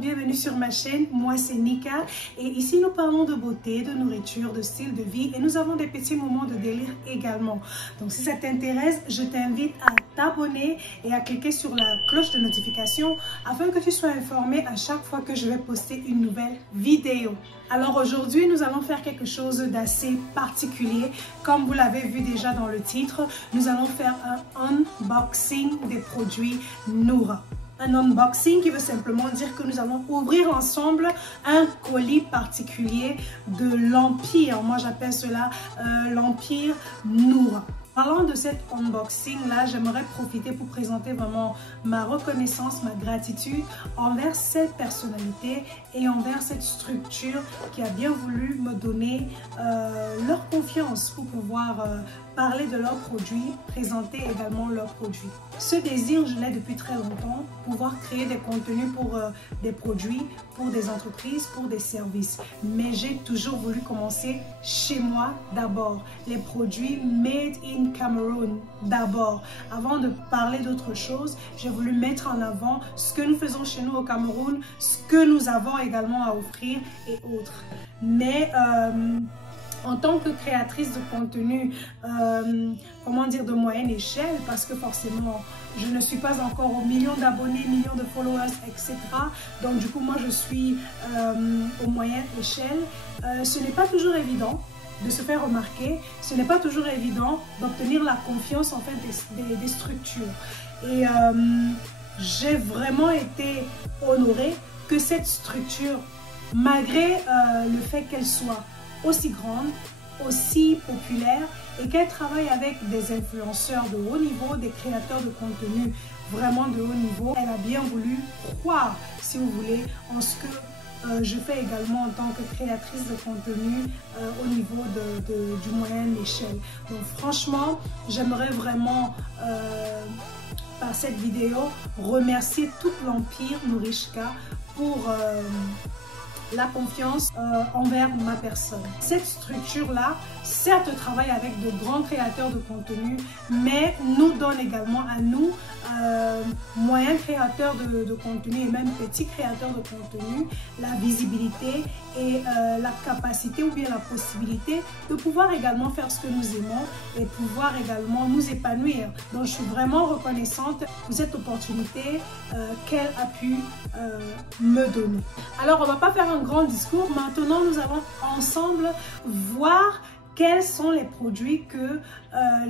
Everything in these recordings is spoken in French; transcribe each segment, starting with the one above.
bienvenue sur ma chaîne, moi c'est Nika et ici nous parlons de beauté, de nourriture, de style de vie et nous avons des petits moments de délire également. Donc si ça t'intéresse, je t'invite à t'abonner et à cliquer sur la cloche de notification afin que tu sois informé à chaque fois que je vais poster une nouvelle vidéo. Alors aujourd'hui, nous allons faire quelque chose d'assez particulier. Comme vous l'avez vu déjà dans le titre, nous allons faire un unboxing des produits Noura. Un unboxing qui veut simplement dire que nous allons ouvrir ensemble un colis particulier de l'Empire. Moi, j'appelle cela l'Empire Noura. Parlant de cet unboxing-là, j'aimerais profiter pour présenter vraiment ma reconnaissance, ma gratitude envers cette personnalité et envers cette structure qui a bien voulu me donner leur confiance pour pouvoir parler de leurs produits, présenter également leurs produits. Ce désir, je l'ai depuis très longtemps, pouvoir créer des contenus pour des produits, pour des entreprises, pour des services. Mais j'ai toujours voulu commencer chez moi d'abord. Les produits made in Cameroun d'abord. Avant de parler d'autre chose, j'ai voulu mettre en avant ce que nous faisons chez nous au Cameroun, ce que nous avons également à offrir et autres. Mais en tant que créatrice de contenu, comment dire, de moyenne échelle, parce que forcément, je ne suis pas encore aux millions d'abonnés, millions de followers, etc. Donc du coup, moi, je suis aux moyenne échelle. Ce n'est pas toujours évident de se faire remarquer. Ce n'est pas toujours évident d'obtenir la confiance en fait des structures. Et j'ai vraiment été honorée que cette structure, malgré le fait qu'elle soit aussi grande, aussi populaire et qu'elle travaille avec des influenceurs de haut niveau, des créateurs de contenu vraiment de haut niveau, elle a bien voulu croire, si vous voulez, en ce que je fais également en tant que créatrice de contenu au niveau du moyen échelle. Donc franchement, j'aimerais vraiment par cette vidéo remercier tout l'Empire Nourishka pour la confiance envers ma personne. Cette structure-là, certes, travaille avec de grands créateurs de contenu, mais nous donne également à nous, moyens créateurs de contenu et même petits créateurs de contenu, la visibilité et la capacité ou bien la possibilité de pouvoir également faire ce que nous aimons et pouvoir également nous épanouir. Donc, je suis vraiment reconnaissante de cette opportunité qu'elle a pu me donner. Alors, on ne va pas faire un grand discours. Maintenant, nous allons ensemble voir quels sont les produits que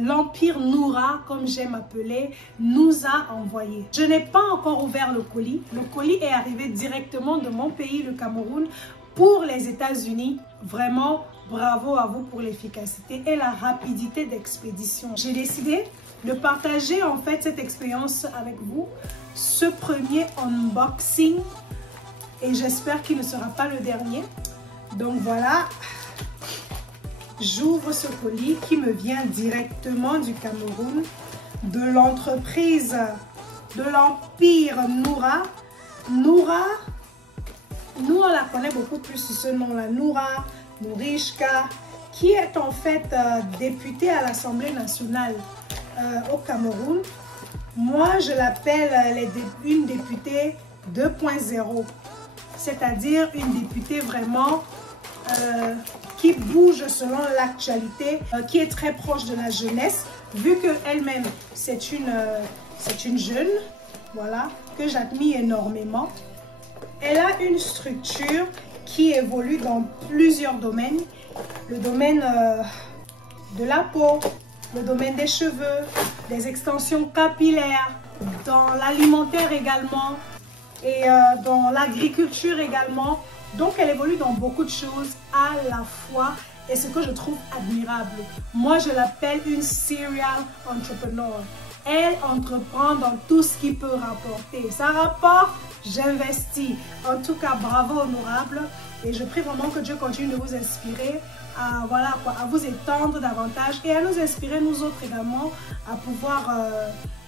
l'Empire Noura, comme j'aime appeler, nous a envoyés. Je n'ai pas encore ouvert le colis. Le colis est arrivé directement de mon pays, le Cameroun, pour les États-Unis. Vraiment, bravo à vous pour l'efficacité et la rapidité d'expédition. J'ai décidé de partager en fait cette expérience avec vous, ce premier unboxing, et j'espère qu'il ne sera pas le dernier. Donc voilà, j'ouvre ce colis qui me vient directement du Cameroun, de l'entreprise de l'Empire Noura. Noura, nous on la connaît beaucoup plus sous ce nom-là, Noura Nourishka, qui est en fait députée à l'Assemblée nationale au Cameroun. Moi, je l'appelle une députée 2.0, c'est-à-dire une députée vraiment qui bouge selon l'actualité, qui est très proche de la jeunesse, vu qu'elle-même, c'est une jeune, voilà, que j'admire énormément. Elle a une structure qui évolue dans plusieurs domaines. Le domaine de la peau, le domaine des cheveux, des extensions capillaires, dans l'alimentaire également et dans l'agriculture également. Donc, elle évolue dans beaucoup de choses à la fois et ce que je trouve admirable. Moi, je l'appelle une serial entrepreneur. Elle entreprend dans tout ce qui peut rapporter. Ça rapporte, j'investis. En tout cas, bravo, honorable. Et je prie vraiment que Dieu continue de vous inspirer à, voilà, quoi, à vous étendre davantage et à nous inspirer, nous autres également, à pouvoir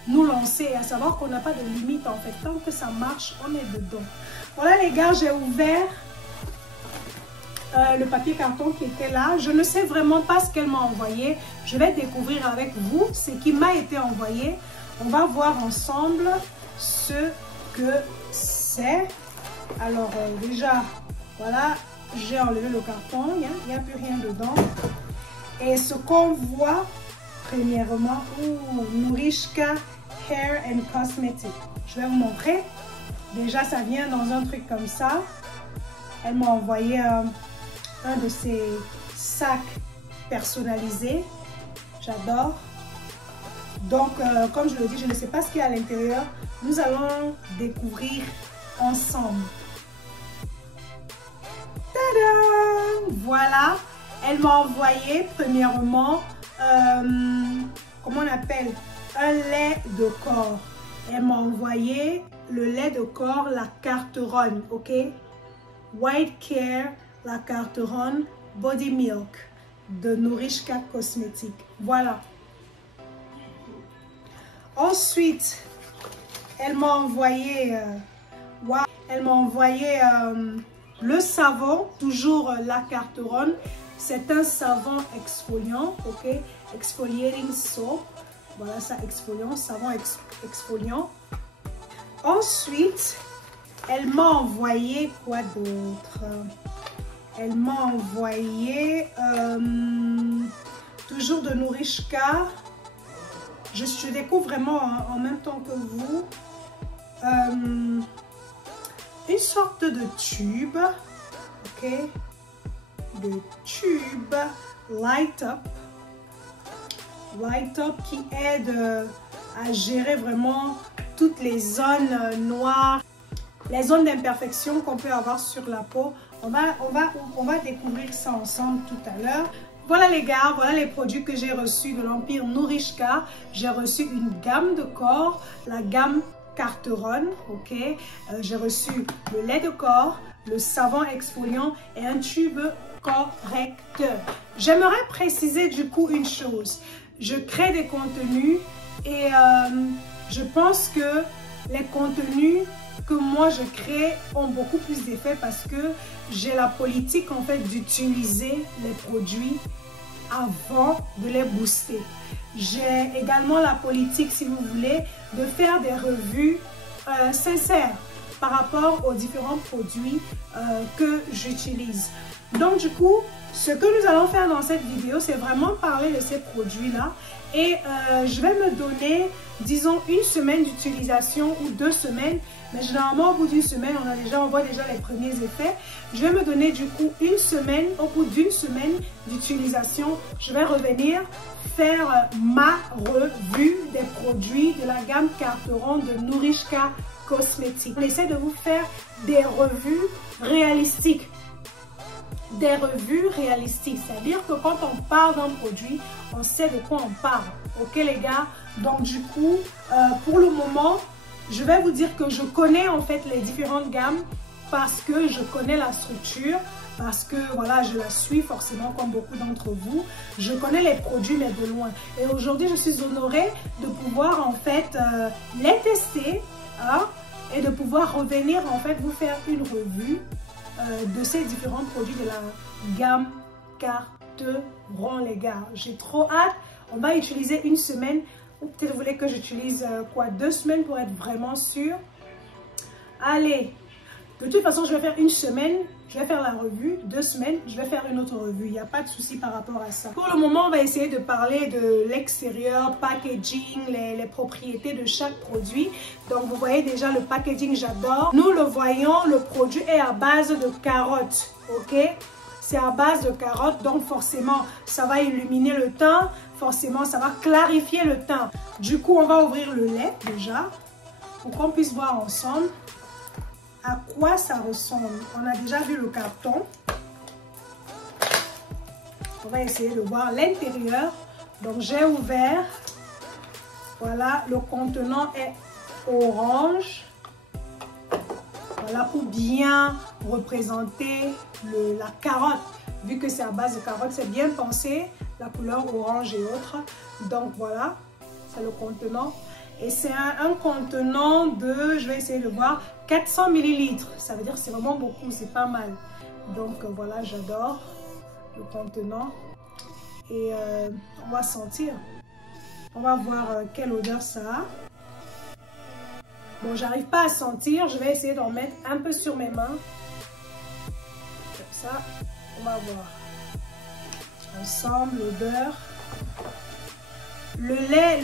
nous lancer et à savoir qu'on n'a pas de limite en fait. Tant que ça marche, on est dedans. Voilà les gars, j'ai ouvert le papier carton qui était là. Je ne sais vraiment pas ce qu'elle m'a envoyé. Je vais découvrir avec vous ce qui m'a été envoyé. On va voir ensemble ce que c'est. Alors déjà, voilà, j'ai enlevé le carton, il n'y a plus rien dedans. Et ce qu'on voit, premièrement, Nourishka Hair and Cosmetics. Je vais vous montrer. Déjà, ça vient dans un truc comme ça. Elle m'a envoyé un de ces sacs personnalisés. J'adore. Donc, comme je le dis, je ne sais pas ce qu'il y a à l'intérieur. Nous allons découvrir ensemble. Tadam! Voilà. Elle m'a envoyé, premièrement, comment on appelle? Un lait de corps. Elle m'a envoyé le lait de corps, la Carterone, ok? White Care, la Carterone Body Milk de Nourishka Cosmetics. Voilà. Ensuite, elle m'a envoyé, le savon, toujours la Carterone. C'est un savon exfoliant, ok? Exfoliating soap. Voilà ça, exfoliant, savon exfoliant. Ensuite, elle m'a envoyé quoi d'autre? Elle m'a envoyé toujours de Nourishka. Je découvre vraiment en même temps que vous. Une sorte de tube, ok? De tube Light Up qui aide à gérer vraiment toutes les zones noires, les zones d'imperfection qu'on peut avoir sur la peau. On va découvrir ça ensemble tout à l'heure. Voilà les gars, voilà les produits que j'ai reçus de l'Empire Nourishka. J'ai reçu une gamme de corps, la gamme Carterone, ok? J'ai reçu le lait de corps, le savon exfoliant et un tube correcteur. J'aimerais préciser du coup une chose. Je crée des contenus et je pense que les contenus que moi je crée ont beaucoup plus d'effet parce que j'ai la politique en fait d'utiliser les produits avant de les booster. J'ai également la politique, si vous voulez, de faire des revues sincères par rapport aux différents produits que j'utilise. Donc du coup, ce que nous allons faire dans cette vidéo, c'est vraiment parler de ces produits-là. Et je vais me donner, disons, une semaine d'utilisation ou 2 semaines. Mais généralement, au bout d'une semaine, on voit déjà les premiers effets. Je vais me donner du coup une semaine. Au bout d'une semaine d'utilisation, je vais revenir faire ma revue des produits de la gamme Carterone de Nourishka Cosmetics. On essaie de vous faire des revues réalistiques. Des revues réalistiques, c'est-à-dire que quand on parle d'un produit, on sait de quoi on parle. Ok les gars? Donc du coup, pour le moment, je vais vous dire que je connais en fait les différentes gammes parce que je connais la structure, parce que voilà, je la suis forcément comme beaucoup d'entre vous. Je connais les produits mais de loin. Et aujourd'hui, je suis honorée de pouvoir en fait les tester hein, et de pouvoir revenir en fait vous faire une revue de ces différents produits de la gamme Carterone les gars. J'ai trop hâte. On va utiliser une semaine ou peut-être vous voulez que j'utilise quoi 2 semaines pour être vraiment sûr. Allez, de toute façon je vais faire une semaine, je vais faire la revue, 2 semaines, je vais faire une autre revue. Il n'y a pas de souci par rapport à ça. Pour le moment, on va essayer de parler de l'extérieur, packaging, les propriétés de chaque produit. Donc, vous voyez déjà le packaging, j'adore. Nous le voyons, le produit est à base de carottes, ok? C'est à base de carottes, donc forcément, ça va illuminer le teint. Forcément, ça va clarifier le teint. Du coup, on va ouvrir le lait déjà pour qu'on puisse voir ensemble à quoi ça ressemble. On a déjà vu le carton. On va essayer de voir l'intérieur. Donc, j'ai ouvert. Voilà, le contenant est orange. Voilà, pour bien représenter la carotte. Vu que c'est à base de carotte, c'est bien pensé. La couleur orange et autres. Donc, voilà, c'est le contenant. Et c'est un contenant de, je vais essayer de voir, 400 ml. Ça veut dire que c'est vraiment beaucoup, c'est pas mal. Donc voilà, j'adore le contenant. Et on va sentir. On va voir quelle odeur ça a. Bon, j'arrive pas à sentir. Je vais essayer d'en mettre un peu sur mes mains. Comme ça, on va voir. Ensemble, l'odeur. Le lait,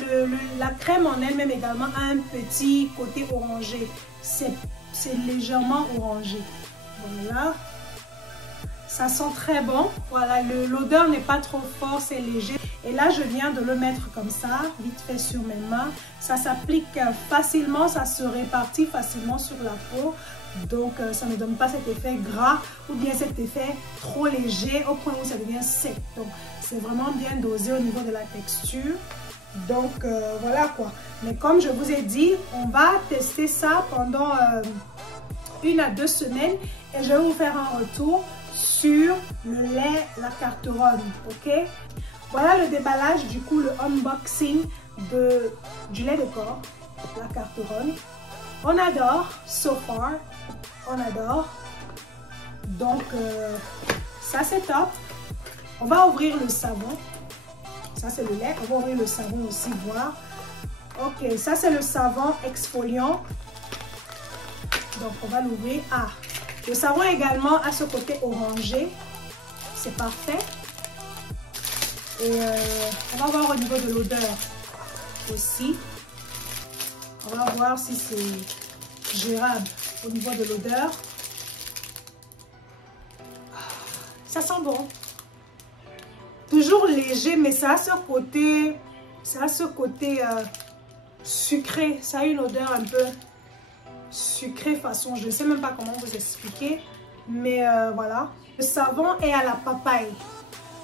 la crème en elle-même également a un petit côté orangé. C'est légèrement orangé. Voilà. Ça sent très bon. Voilà, l'odeur n'est pas trop forte, c'est léger. Et là, je viens de le mettre comme ça, vite fait sur mes mains. Ça s'applique facilement, ça se répartit facilement sur la peau. Donc, ça ne donne pas cet effet gras ou bien cet effet trop léger au point où ça devient sec. Donc, c'est vraiment bien dosé au niveau de la texture. Donc, voilà quoi. Mais comme je vous ai dit, on va tester ça pendant 1 à 2 semaines. Et je vais vous faire un retour sur le lait La Carteronne, ok? Voilà le déballage, du coup, le unboxing du lait de corps, La Carteronne. On adore, so far, on adore. Donc, ça c'est top. On va ouvrir le savon. Ça c'est le lait. On va ouvrir le savon aussi, voir. Ok, ça c'est le savon exfoliant. Donc, on va l'ouvrir. Ah, le savon également a ce côté orangé. C'est parfait. Et on va voir au niveau de l'odeur aussi. On va voir si c'est gérable au niveau de l'odeur. Ça sent bon. Toujours léger, mais ça a ce côté sucré. Ça a une odeur un peu sucrée façon, je ne sais même pas comment vous expliquer. Mais voilà. Le savon est à la papaye.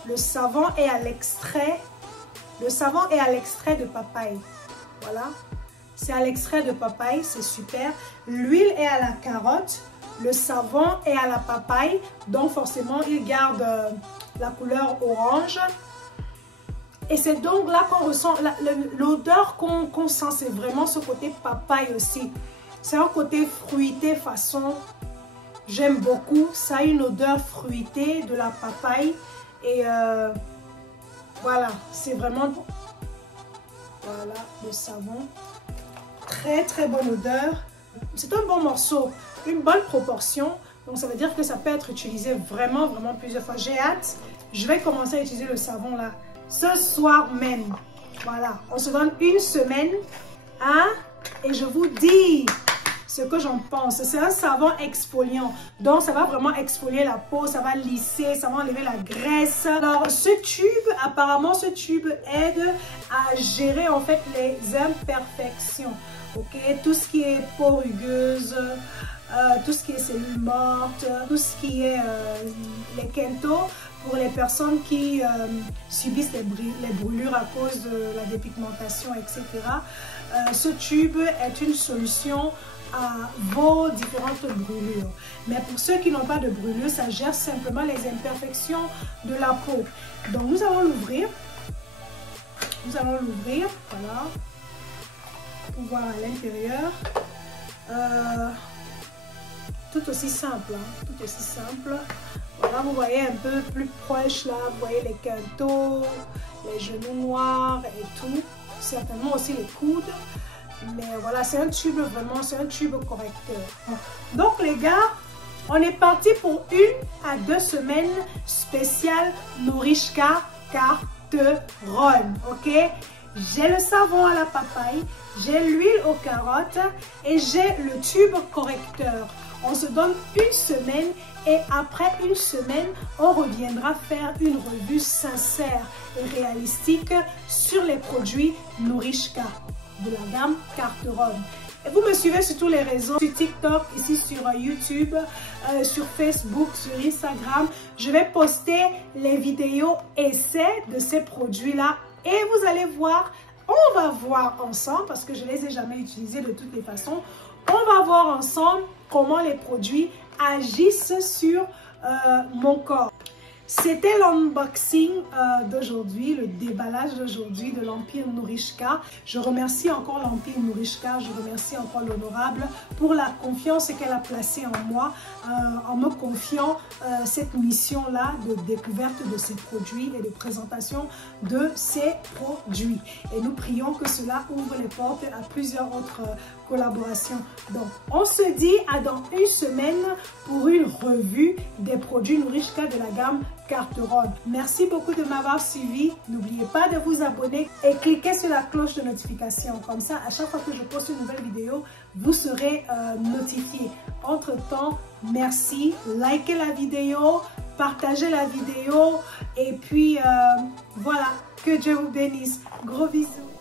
Le savon est à l'extrait. Le savon est à l'extrait de papaye. Voilà. C'est à l'extrait de papaye, c'est super. L'huile est à la carotte. Le savon est à la papaye. Donc forcément, il garde la couleur orange. Et c'est donc là qu'on ressent l'odeur qu'on sent. C'est vraiment ce côté papaye aussi. C'est un côté fruité façon. J'aime beaucoup. Ça a une odeur fruitée de la papaye. Et voilà, c'est vraiment bon. Voilà le savon. Très très bonne odeur. C'est un bon morceau, une bonne proportion. Donc ça veut dire que ça peut être utilisé vraiment plusieurs fois. J'ai hâte. Je vais commencer à utiliser le savon là ce soir même. Voilà, on se donne 1 semaine. Hein? Et je vous dis ce que j'en pense. C'est un savon exfoliant. Donc, ça va vraiment exfolier la peau. Ça va lisser, ça va enlever la graisse. Alors, ce tube, apparemment, ce tube aide à gérer en fait les imperfections. Ok, tout ce qui est peau rugueuse, tout ce qui est cellules mortes, tout ce qui est les kentos, pour les personnes qui subissent les brûlures à cause de la dépigmentation, etc. Ce tube est une solution à vos différentes brûlures. Mais pour ceux qui n'ont pas de brûlure, ça gère simplement les imperfections de la peau. Donc nous allons l'ouvrir. Nous allons l'ouvrir, voilà, pour voir à l'intérieur. Tout aussi simple, hein, tout aussi simple. Voilà, vous voyez un peu plus proche là, vous voyez les quintaux, les genoux noirs et tout. Certainement aussi les coudes. Mais voilà, c'est un tube vraiment, c'est un tube correcteur. Donc les gars, on est parti pour 1 à 2 semaines spéciales Nourishka Carteronne, ok? J'ai le savon à la papaye, j'ai l'huile aux carottes et j'ai le tube correcteur. On se donne 1 semaine et après 1 semaine, on reviendra faire une revue sincère et réalistique sur les produits Nourishka de la gamme Carteronne. Et vous me suivez sur tous les réseaux, sur TikTok, ici sur YouTube, sur Facebook, sur Instagram. Je vais poster les vidéos essais de ces produits-là et vous allez voir, on va voir ensemble, parce que je ne les ai jamais utilisés de toutes les façons, on va voir ensemble comment les produits agissent sur mon corps. C'était l'unboxing d'aujourd'hui, le déballage d'aujourd'hui de l'Empire Nourishka. Je remercie encore l'Empire Nourishka, je remercie encore l'Honorable pour la confiance qu'elle a placée en moi, en me confiant cette mission-là de découverte de ces produits et de présentation de ces produits. Et nous prions que cela ouvre les portes à plusieurs autres collaborations. Donc, on se dit à dans une semaine pour une revue des produits Nourishka de la gamme Carteron. Merci beaucoup de m'avoir suivi. N'oubliez pas de vous abonner et cliquez sur la cloche de notification. Comme ça, à chaque fois que je poste une nouvelle vidéo, vous serez notifié. Entre-temps, merci. Likez la vidéo, partagez la vidéo et puis voilà, que Dieu vous bénisse. Gros bisous.